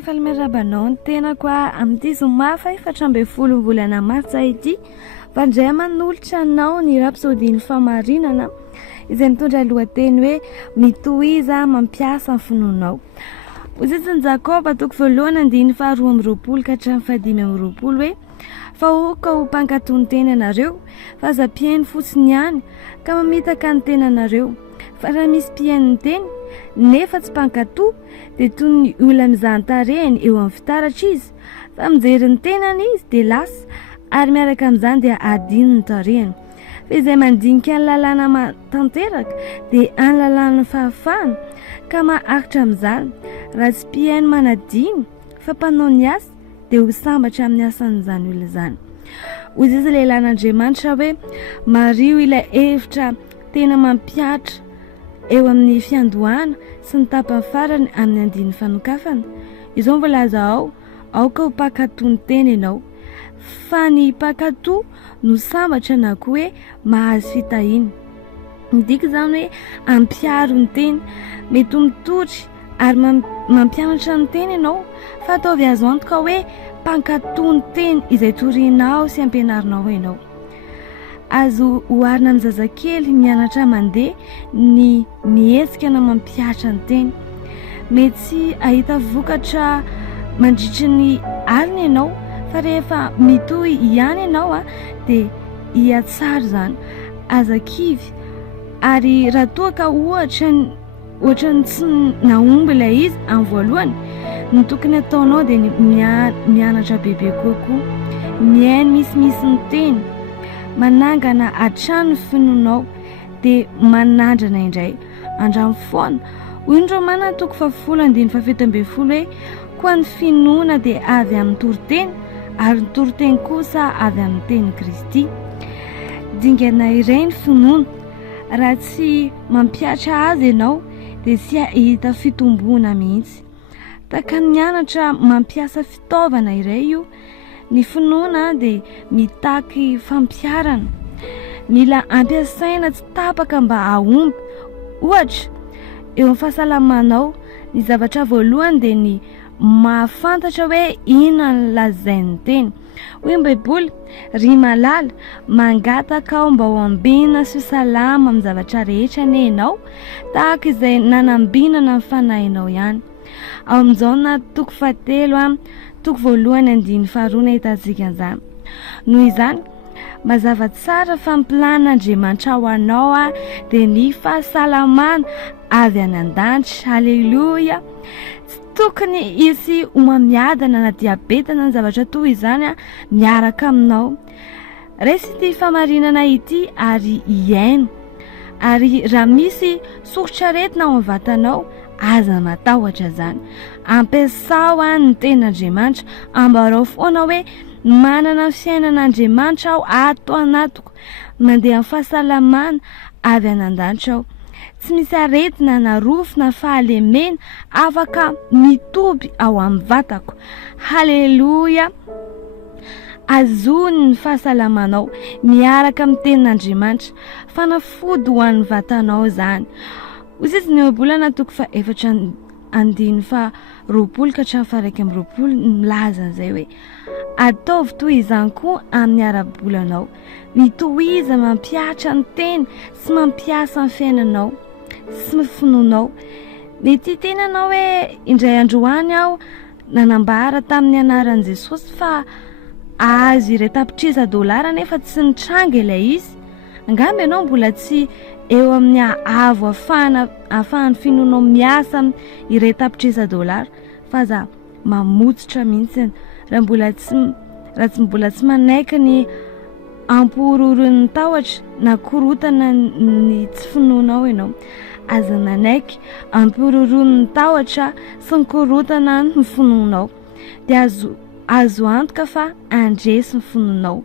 falmerabanao ny tenako amin'ity zoma fa 14 volana martsa ity fa indray manolotra anao ny rapsodiny famarinana izay mitondra lohateny hoe Mitohiza Mampiasa ny Finoanao. Hozizin'i Jakoba toko voalohany andiny faharoa amby roapolo ka hatramin'ny fahadimy amby roapolo hoe fa oka ho mpankatony teny anareo fa aza mpihaino fotsiny ihany ka mamitaka ny tenanareo fa raha misy mpihaino ny teny nefa tsy mpankatoa dia toy ny olona mizantareny eo amin'ny fitaratra izy fa mijery ny tenany izy dia lasa ary miaraka amin'izany dia adino ny tarehany fa izay mandinika ny lalàna tanteraka dia any lalàna fahafahana ka maharitra amin'izany raha tsy mpihaino manadino fa mpanao ny asa dia ho sambatra amin'ny asan'izany olona izany. Hoy izy lehilahin'Andriamanitra hoe mario ilay hevitra tena mampiatra eo amin'ny fiandohana sy ny tapany farany amin'ny andiny fanokafana. Izao mivolaza ao ka ho mpankatoa ny teny ianao fa ny mpankatoa no sambatra na koa hoe mahazo fitahiana. Midika izany hoe ampiaro ny teny, mety ho mitotry ary mampianatra ny teny ianao fa ataovy azo antoka hoe mpankatoa ny teny izay torianao sy ampianarinao ianao. Azo oharina amin'ny zazakely mianatra mandeha ny mihetsika na mampiatra ny teny. Mety tsy ahita vokatra mandritry ny alina ianao fa rehefa mitohy ihany ianao dia hiatsara izany, aza kivy. Ary raha toa ka ohatra ny tsy nahomby ilay izy amin'ny voalohany, ny tokony ataonao dia mianatra bebe kokoa, mihaino misimisy ny teny, manangana hatrany ny finoanao dia manandrana indray andramo foana. Hoy ny Romana toko 10:17 hoe koa ny finoana dia avy amin'ny toriteny ary ny toriteny kosa avy amin'ny teny Kristy. Dingana iray ny finoana, raha tsy mampiatra azy ianao dia tsy ahita fitomboana mihitsy. Taka mianatra mampiasa fitaovana iray io. Ny finoana dia mitaky fampiarana, mila ampiasaina tsy tapaka mba ahomby. Ohatra eo amin'ny fahasalamanao, ny zavatra voalohany dia ny mahafantatra hoe inona ny lazain'ny teny. Hoy ny Baiboly, ry malala mangataka aho mba ho ambinina sy ho salama amin'ny zavatra rehetra anie ianao tahaka izay nanambinana ny fanahinao ihany. Ao amin'izao na toko 7 toko voalohany andiny faharoa ahitantsika an'izany. Noho izany mazava tsara fa ny planin'Andriamanitra ho anao dia ny fahasalamana avy any an-danitra. Haleloia! Tsy tokony hisy homamiadana na diabetana ny zavatra toy izany miaraka aminao. Resy ity famarinana ity ary hiaino. Ary raha misy soritra aretina ao amin'ny vatanao, aza matahotra izany. Ampiasao ny ten'Andriamanitra, ambarao foana hoe manana fiainan'Andriamanitra aho ato anatiko, mandeha amin'ny fahasalamana avy any an-danitra aho. Tsy misy aretina na rofo na fahalemena afaka mitoby ao amin'ny vatako. Haleloia! Azony ny fahasalamanao miaraka amin'ny tenin'Andriamanitra, fanafody ho an'ny vatanao izany. Hozizy ny bolana toko 4 andiny roapolo ka hatramin'ny 1 amby roapolo milaza an'izay hoe ataovy toy izany koa amin'ny ara-bolanao. Mitohiza mampiatra ny teny sy mampiasa ny fiainanao sy ny finoanao. Mety tenanao hoe indray androany aho nanambara tamin'ny anaran'i Jesosy fa azo iray $10 nefa tsy nitranga ilay izy. Angamba ianao mbola tsy eo amin'ny avo ahafahan'ny finoanao miasa iray $10 fa za mamotsitra mihitsy raha mbola tsy manaiky ny ampororon'ny tahotra na korotana ny tsy finoanao ianao. Aza manaiky ampororon'ny tahotra sy ny korotana ny finoanao dia azo antoka fa andresy ny finoanao.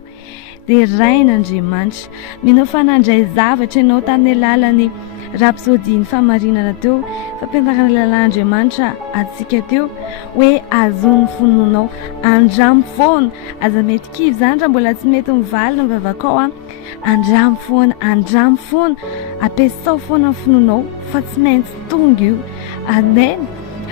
Dia rain'Andriamanitra minao fanandray zavatra ianao tamin'ny alalan'ny rapsodiny famarinana teo, fampianarana ny lalàn'Andriamanitra atsika teo hoe azony finoanao. Andramo foana, aza mety kivy izany raha mbola tsy mety mivalina ny vavakao andramo foana, ampiasao foana ny finoanao fa tsy maintsy tonga io. Amen.